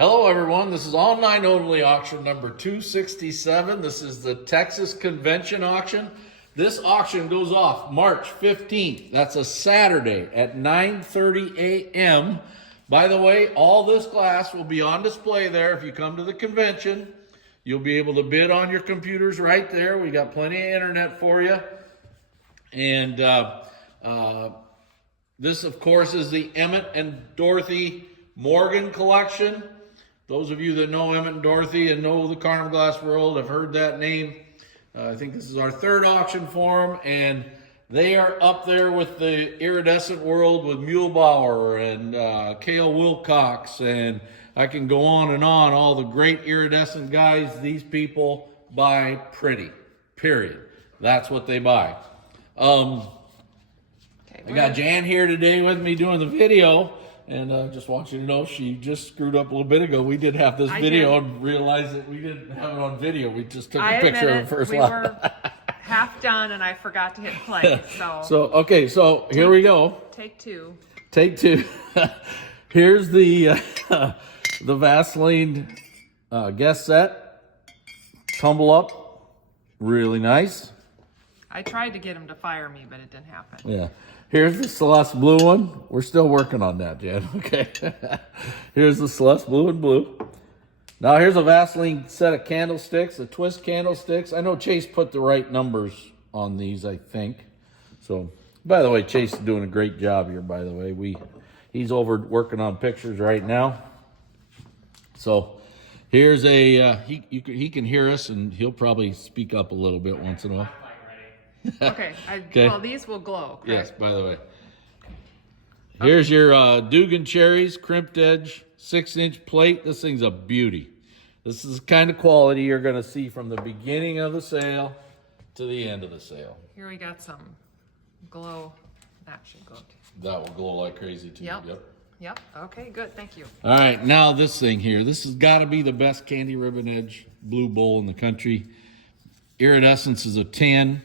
Hello everyone, this is online only auction number 267. This is the Texas Convention auction. This auction goes off March 15th. That's a Saturday at 9:30 a.m. By the way, all this glass will be on display there. If you come to the convention, you'll be able to bid on your computers right there. We got plenty of internet for you. And this, of course, is the Emmett and Dorothy Morgan collection. Those of you that know Emmett and Dorothy and know the Carnival glass world have heard that name. I think this is our third auction for them, and they are up there with the iridescent world with Muehlbauer and Cale Wilcox, and I can go on and on. All the great iridescent guys, these people buy pretty, period. That's what they buy. I got Jan here today with me doing the video. And just want you to know, she just screwed up a little bit ago. We did have this video and realized that we didn't have it on video. We just took a picture of the first lot. We were half done and I forgot to hit play. Okay, so here we go. Take two. Take two. Here's the Vaseline guest set. Tumble up. Really nice. I tried to get him to fire me, but it didn't happen. Yeah. Here's the Celeste Blue one. We're still working on that, Jen. Okay. Here's the Celeste Blue and blue. Now here's a Vaseline set of candlesticks, the twist candlesticks. I know Chase put the right numbers on these, I think. So, by the way, Chase is doing a great job here, by the way. He's over working on pictures right now. So, here's a, he can hear us, and he'll probably speak up a little bit once in a while. Okay. Well, these will glow, correct? Yes, by the way. Here's your Dugan Cherries, crimped edge, 6-inch plate. This thing's a beauty. This is the kind of quality you're going to see from the beginning of the sale to the end of the sale. Here we got some glow. That should go. That will glow like crazy too. Yep. Okay, good. Thank you. All right, now this thing here. This has got to be the best candy ribbon edge blue bowl in the country. Iridescence is a 10.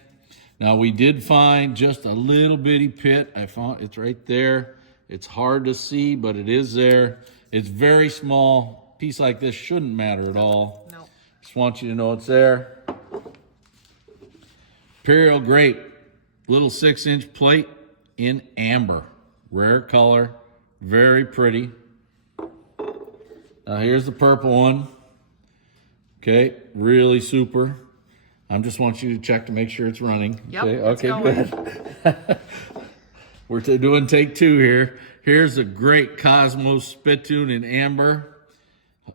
Now, we did find just a little bitty pit. I found it's right there. It's hard to see, but it is there. It's very small. A piece like this shouldn't matter at all. No. Just want you to know it's there. Imperial Grape, little 6-inch plate in amber. Rare color, very pretty. Now, here's the purple one. Okay, really super. I just want you to check to make sure it's running. Yep, okay, good. We're doing take two here. Here's a great Cosmos spittoon in amber.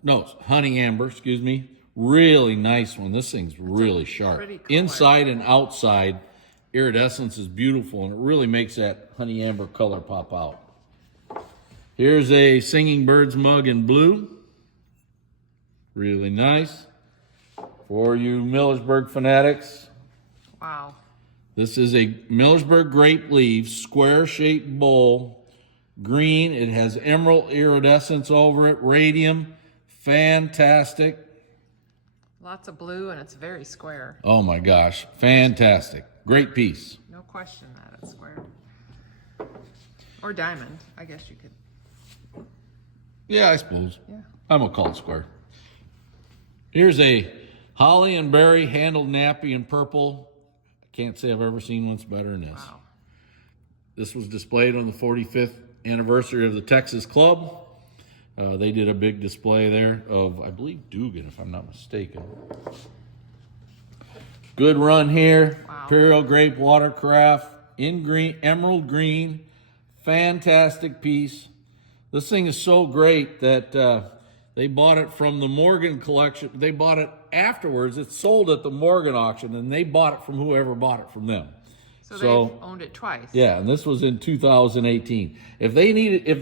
No, honey amber, excuse me. Really nice one. This thing's really sharp. Inside and outside, iridescence is beautiful, and it really makes that honey amber color pop out. Here's a Singing Birds mug in blue. Really nice. For you Millersburg fanatics. Wow. This is a Millersburg grape leaf, square-shaped bowl. Green. It has emerald iridescence over it. Radium. Fantastic. Lots of blue, and it's very square. Oh, my gosh. Fantastic. Great piece. No question that it's square. Or diamond, I guess you could. Yeah, I suppose. Yeah. I'm going to call it square. Here's a Holly and Berry handled nappy in purple. I can't say I've ever seen one that's better than this. Wow. This was displayed on the 45th anniversary of the Texas Club. They did a big display there of, I believe, Dugan, if I'm not mistaken. Good run here. Wow. Imperial Grape Watercraft in green, emerald green. Fantastic piece. This thing is so great that they bought it from the Morgan collection. They bought it afterwards. It's sold at the Morgan auction, and they bought it from whoever bought it from them. So they've owned it twice. Yeah, and this was in 2018. If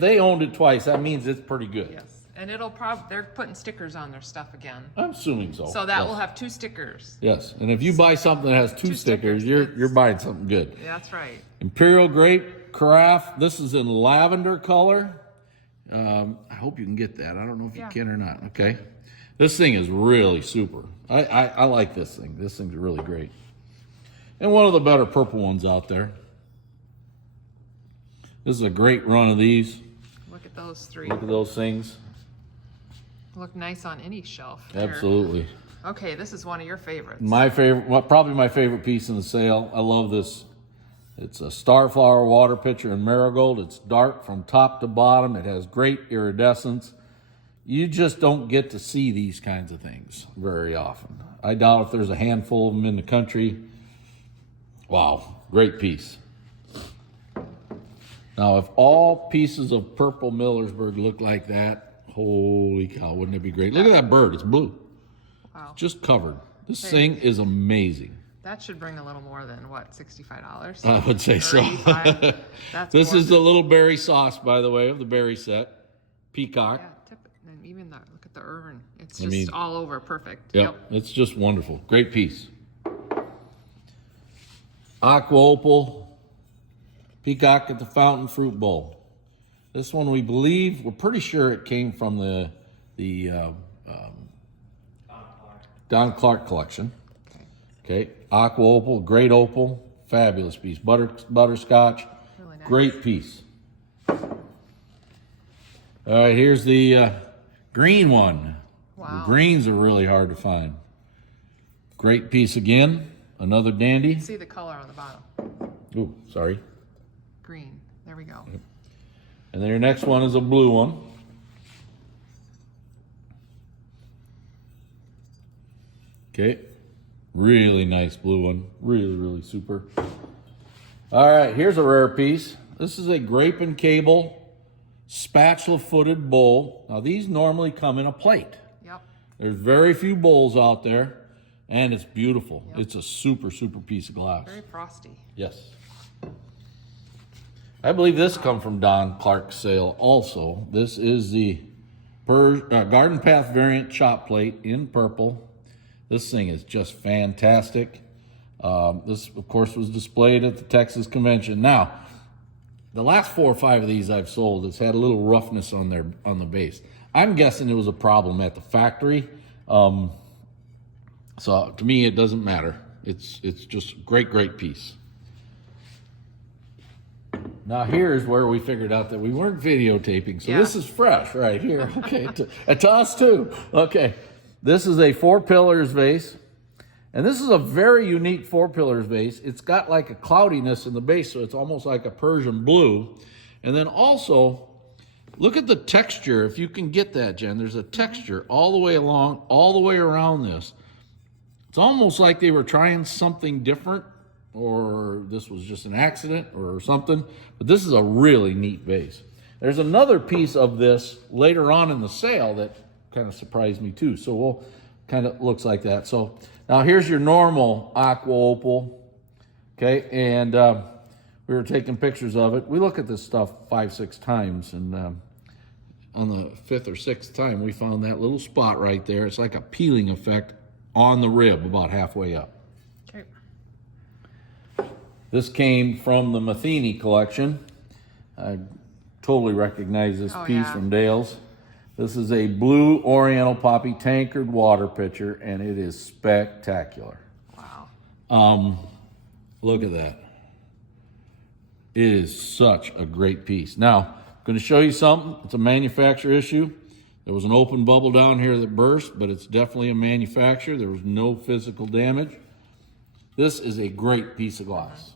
they owned it twice, that means it's pretty good. Yes, and they're putting stickers on their stuff again. I'm assuming so. So that will have 2 stickers. Yes, and if you buy something that has two stickers, you're buying something good. That's right. Imperial Grape Carafe. This is in lavender color. I hope you can get that. I don't know if you can or not. Okay. This thing is really super. I like this thing. This thing's really great. And one of the better purple ones out there. This is a great run of these. Look at those 3. Look at those things. Look nice on any shelf. There. Absolutely. Okay, this is one of your favorites. My favorite, well, probably my favorite piece in the sale. I love this. It's a Starflower water pitcher in marigold. It's dark from top to bottom. It has great iridescence. You just don't get to see these kinds of things very often. I doubt if there's a handful of them in the country. Wow, great piece. Now, if all pieces of purple Millersburg look like that, holy cow, wouldn't it be great? Look at that bird, it's blue. Wow. Just covered. This thing is amazing. That should bring a little more than, what, $65? I would say so. That's This is it. the little berry sauce, by the way, of the berry set. Peacock. Yeah, tip it. And even look at the urn. It's just all over perfect. Yep, it's just wonderful. Great piece. Aqua Opal. Peacock at the Fountain Fruit Bowl. This one we believe, we're pretty sure it came from the Don Clark collection. Okay, Aqua Opal, great opal, fabulous piece. Butterscotch, Really nice. great piece. All right, here's the green one. Wow. The greens are really hard to find. Great piece again, another dandy. See the color on the bottom. Ooh, sorry. Green. There we go. And then your next one is a blue one. Okay, really nice blue one. Really, really super. All right, here's a rare piece. This is a grape and cable spatula-footed bowl. Now, these normally come in a plate. Yep. There's very few bowls out there, and it's beautiful. Yep. It's a super, super piece of glass. Very frosty. Yes. I believe this come from Don Clark's sale also. This is the Garden Path variant chop plate in purple. This thing is just fantastic. This, of course, was displayed at the Texas Convention. Now, the last 4 or 5 of these I've sold, it's had a little roughness on the base. I'm guessing it was a problem at the factory. So to me, it doesn't matter. It's just a great, great piece. Now here's where we figured out that we weren't videotaping. So this is fresh right here. Okay, to us too. Okay, this is a 4 pillars vase. And this is a very unique 4 pillars vase. It's got like a cloudiness in the base, so it's almost like a Persian blue. And then also, look at the texture. If you can get that, Jen, there's a texture all the way along, all the way around this. It's almost like they were trying something different, or this was just an accident or something. But this is a really neat vase. There's another piece of this later on in the sale that kind of surprised me too. So we'll kind of looks like that. So now here's your normal aqua opal. Okay, and we were taking pictures of it. We look at this stuff 5, 6 times, and on the 5th or 6th time, we found that little spot right there. It's like a peeling effect on the rib about halfway up. Okay. This came from the Matheny collection. I totally recognize this piece from Dale's. This is a blue Oriental Poppy tankard water pitcher, and it is spectacular. Wow. Look at that. It is such a great piece. Now, I'm going to show you something. It's a manufacturer issue. There was an open bubble down here that burst, but it's definitely a manufacturer. There was no physical damage. This is a great piece of glass.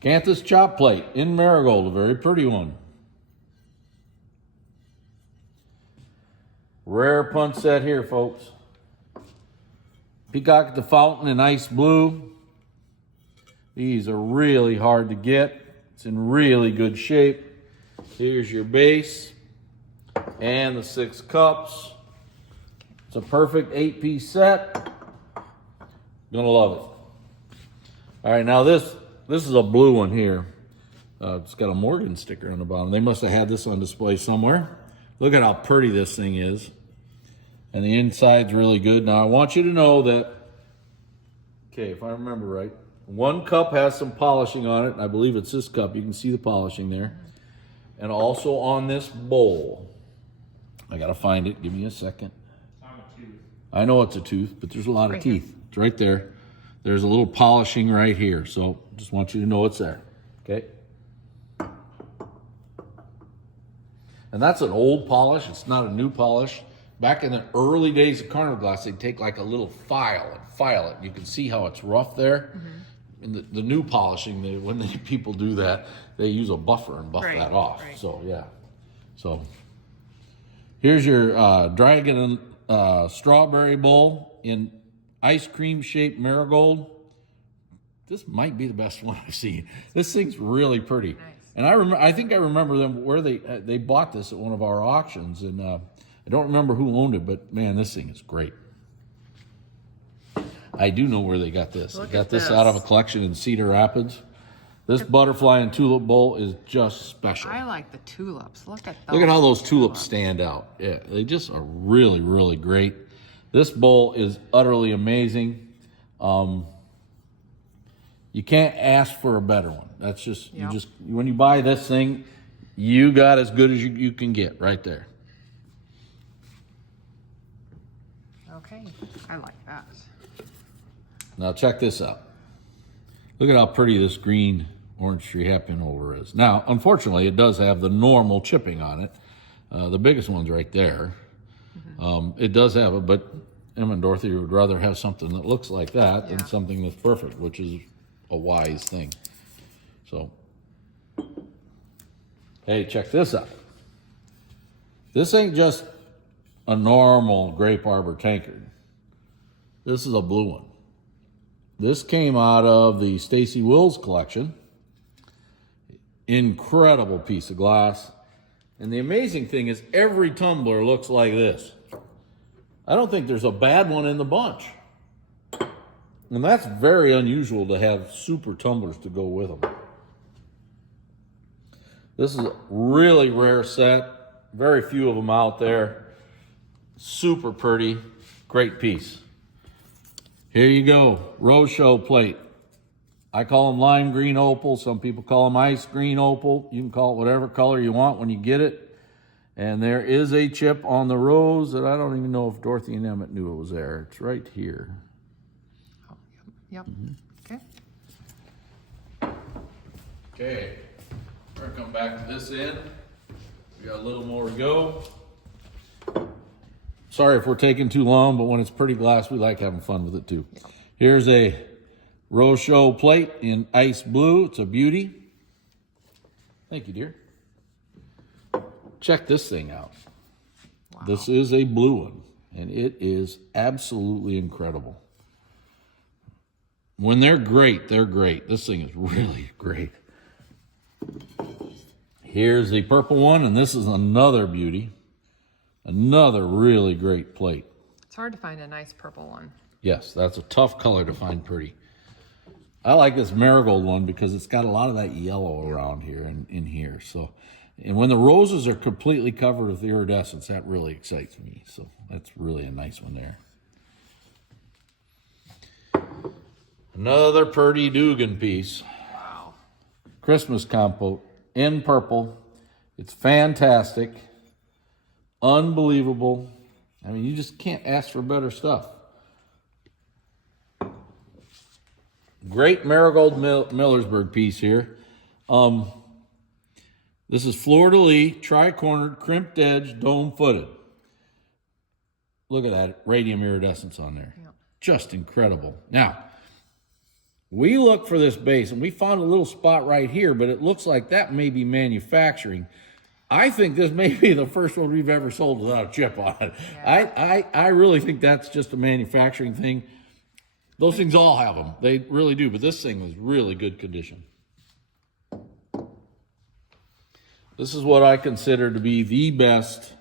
Canthus chop plate in marigold, a very pretty one. Rare punch set here, folks. Peacock at the Fountain in ice blue. These are really hard to get. It's in really good shape. Here's your base and the 6 cups. It's a perfect 8-piece set. Gonna love it. All right, now this is a blue one here. It's got a Morgan sticker on the bottom. They must have had this on display somewhere. Look at how pretty this thing is. And the inside's really good. Now I want you to know that, okay, if I remember right, 1 cup has some polishing on it, and I believe it's this cup. You can see the polishing there. And also on this bowl. I gotta find it. Give me a second. I know it's a tooth, but there's a lot of teeth. It's right there. There's a little polishing right here. So just want you to know it's there. Okay. And that's an old polish. It's not a new polish. Back in the early days of Carnival glass, they'd take like a little file and file it. You can see how it's rough there. In the new polishing, when people do that, they use a buffer and buff that off. Right. So, yeah. So, here's your dragon strawberry bowl in ice cream shaped marigold. This might be the best one I've seen. This thing's really pretty. Nice. And I think I remember them where they bought this at one of our auctions, and I don't remember who owned it, but man, this thing is great. I do know where they got this. They got this out of a collection in Cedar Rapids. This butterfly and tulip bowl is just special. I like the tulips. Look at those. Look at how those tulips stand out. Yeah, they just are really, really great. This bowl is utterly amazing. You can't ask for a better one. That's just, when you buy this thing, you got as good as you can get right there. Okay, I like that. Now check this out. Look at how pretty this green orange tree hairpin holder is. Now, unfortunately, it does have the normal chipping on it. The biggest one's right there. It does have it, but Emma and Dorothy would rather have something that looks like that than something that's perfect, which is a wise thing. So, hey, check this out. This ain't just a normal Grape Arbor tankard. This is a blue one. This came out of the Stacy Wills collection. Incredible piece of glass. And the amazing thing is every tumbler looks like this. I don't think there's a bad one in the bunch. And that's very unusual to have super tumblers to go with them. This is a really rare set. Very few of them out there. Super pretty. Great piece. Here you go. Rose show plate. I call them lime green opal. Some people call them ice green opal. You can call it whatever color you want when you get it. And there is a chip on the rose that I don't even know if Dorothy and Emmett knew it was there. It's right here. Oh, yep. Okay. Okay. We're going to come back to this end. We got a little more to go. Sorry if we're taking too long, but when it's pretty glass, we like having fun with it too. Here's a Rose Show plate in ice blue. It's a beauty. Thank you, dear. Check this thing out. Wow. This is a blue one, and it is absolutely incredible. When they're great, they're great. This thing is really great. Here's the purple one, and this is another beauty. Another really great plate. It's hard to find a nice purple one. Yes, that's a tough color to find pretty. I like this marigold one because it's got a lot of that yellow around here and in here. So, and when the roses are completely covered with iridescence, that really excites me. So that's really a nice one there. Another Purdy Dugan piece. Wow. Christmas compote in purple. It's fantastic. Unbelievable. I mean, you just can't ask for better stuff. Great Marigold Millersburg piece here. This is fleur-de-lis, tri-cornered, crimped edge, dome-footed. Look at that radium iridescence on there. Yep. Just incredible. Now, we looked for this base, and we found a little spot right here, but it looks like that may be manufacturing. I think this may be the first one we've ever sold without a chip on it. Yeah. I really think that's just a manufacturing thing. Those things all have them. They really do, but this thing was really good condition. This is what I consider to be the best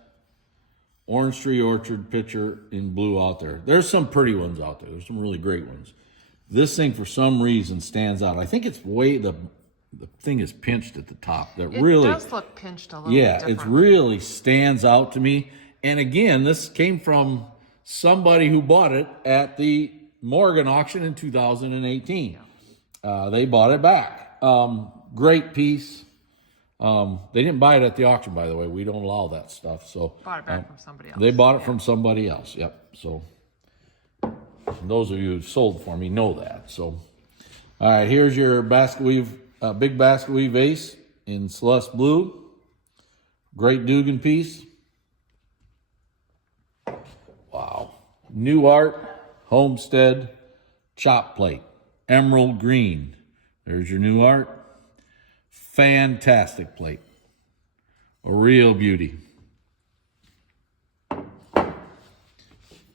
Orange Tree Orchard picture in blue out there. There's some pretty ones out there. There's some really great ones. This thing, for some reason, stands out. I think it's the thing is pinched at the top. That really does look pinched a little bit. Yeah, it really stands out to me. And again, this came from somebody who bought it at the Morgan auction in 2018. Yeah. They bought it back. Great piece. They didn't buy it at the auction, by the way. We don't allow that stuff. So bought it back from somebody else. They bought it from somebody else. Yep. So those of you who sold for me know that. So, all right, here's your basket weave. Big basket weave vase in Celeste blue. Great Dugan piece. Wow. New Art Homestead chop plate. Emerald green. There's your New Art. Fantastic plate. A real beauty.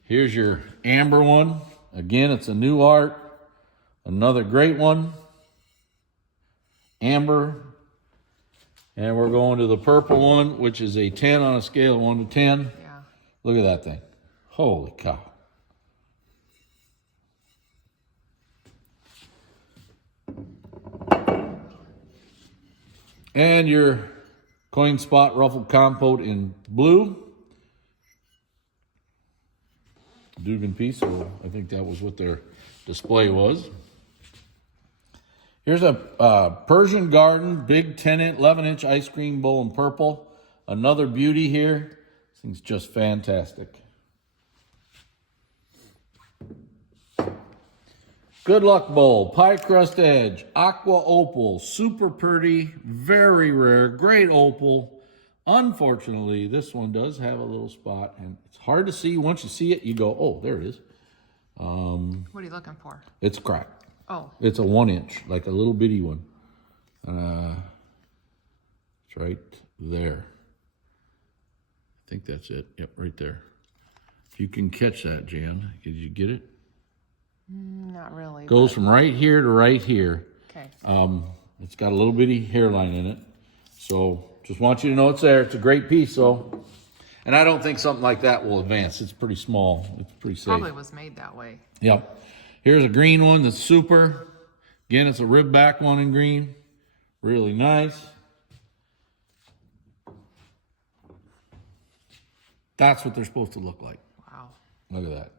Here's your amber one. Again, it's a New Art. Another great one. Amber. And we're going to the purple one, which is a 10 on a scale of 1 to 10. Yeah. Look at that thing. Holy cow. And your coin spot ruffled compote in blue. Dugan piece, so I think that was what their display was. Here's a Persian Garden, big 11-inch ice cream bowl in purple. Another beauty here. This thing's just fantastic. Good Luck Bowl, pie crust edge, aqua opal, super pretty, very rare, great opal. Unfortunately, this one does have a little spot, and it's hard to see. Once you see it, you go, oh, there it is. What are you looking for? It's cracked. Oh. It's a 1-inch, like a little bitty one. It's right there. I think that's it. Yep, right there. If you can catch that, Jan, did you get it? Not really. Goes from right here to right here. Okay. It's got a little bitty hairline in it. So just want you to know it's there. It's a great piece, though. And I don't think something like that will advance. It's pretty small. It's pretty safe. Probably was made that way. Yep. Here's a green one that's super. Again, it's a rib back one in green. Really nice. That's what they're supposed to look like. Wow. Look at that.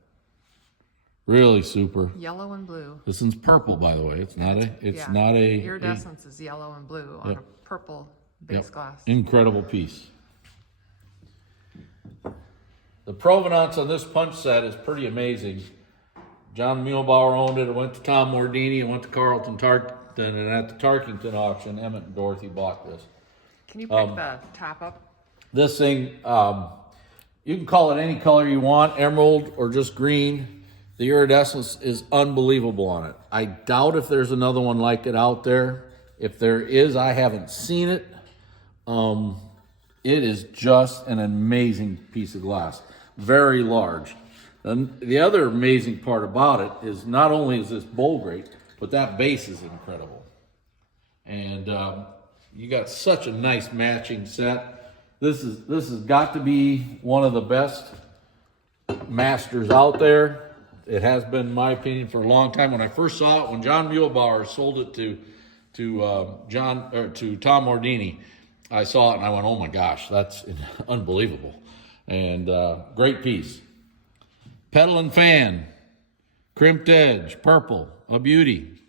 Really super. Yellow and blue. This one's purple, by the way. It's not a. Iridescence is yellow and blue on a purple base glass. Incredible piece. The provenance on this punch set is pretty amazing. John Muehlbauer owned it. It went to Tom Mordini. It went to Carlton Tarkington. And at the Tarkington auction, Emmett and Dorothy bought this. Can you pick the top up? This thing, you can call it any color you want, emerald or just green. The iridescence is unbelievable on it. I doubt if there's another one like it out there. If there is, I haven't seen it. It is just an amazing piece of glass. Very large. And the other amazing part about it is not only is this bowl great, but that base is incredible. And you got such a nice matching set. This has got to be one of the best masters out there. It has been, in my opinion, for a long time. When I first saw it, when John Muehlbauer sold it to Tom Mordini, I saw it and I went, oh my gosh, that's unbelievable. And great piece. Pedal and fan, crimped edge, purple, a beauty.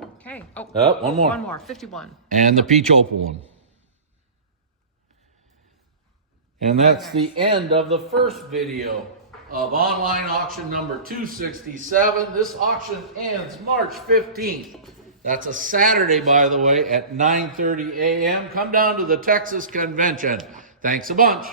Okay. Oh, one more. One more, 51. And the peach opal one. And that's the end of the first video of online auction number 267. This auction ends March 15th. That's a Saturday, by the way, at 9:30 a.m. Come down to the Texas Convention. Thanks a bunch.